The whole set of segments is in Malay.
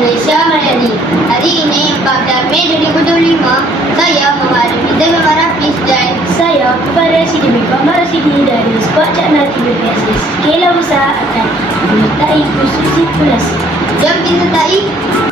Malaysia Madani. Hari ini 14 Mei 2025, saya Muhammad Rizal Muhammad dan saya kepada Siti Bika Rasidi dari Sport Channel TV PSS. Kela Musa akan menyertai khusus Pulas. Jom kita tarik.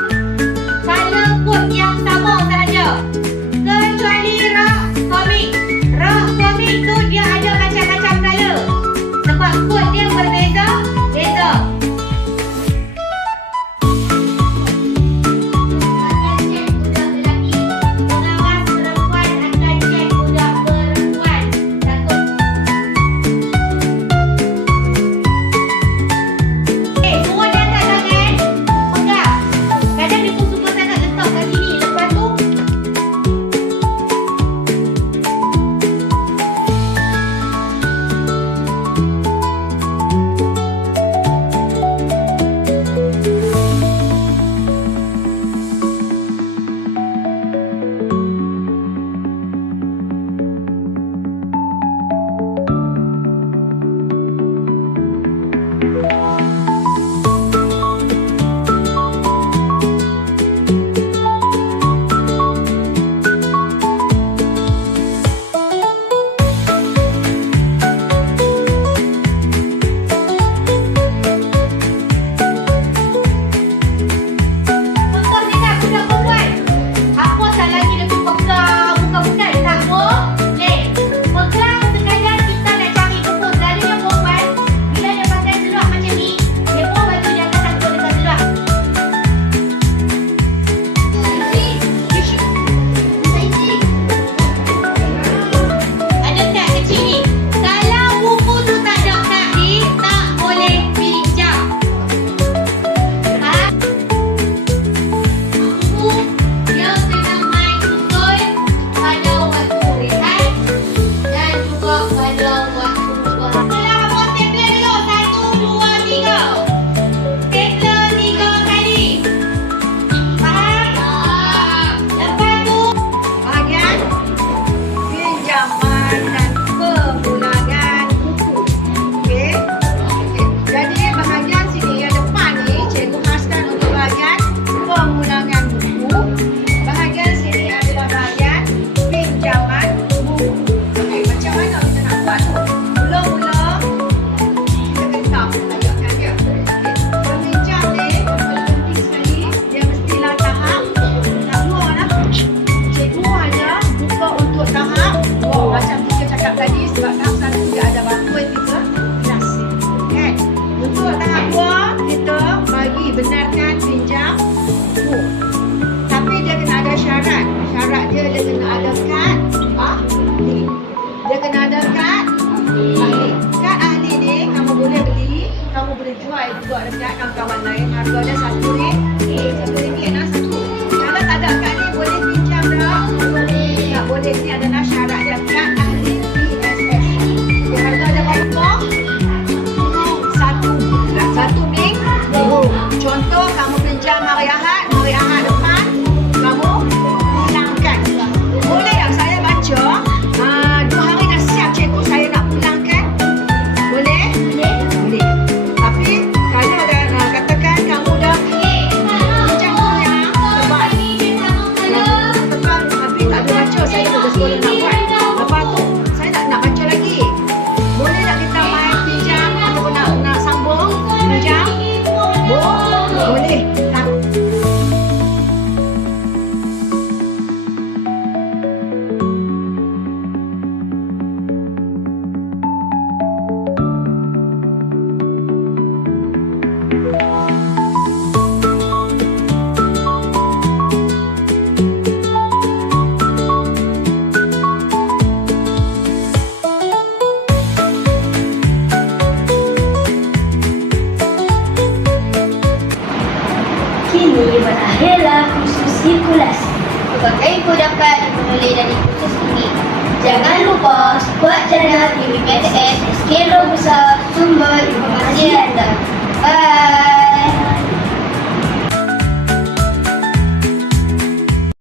kini berakhirlah kursus sirkulas. Semoga info dapat dimulai dari kursus ini. Jangan lupa buat channel di PTS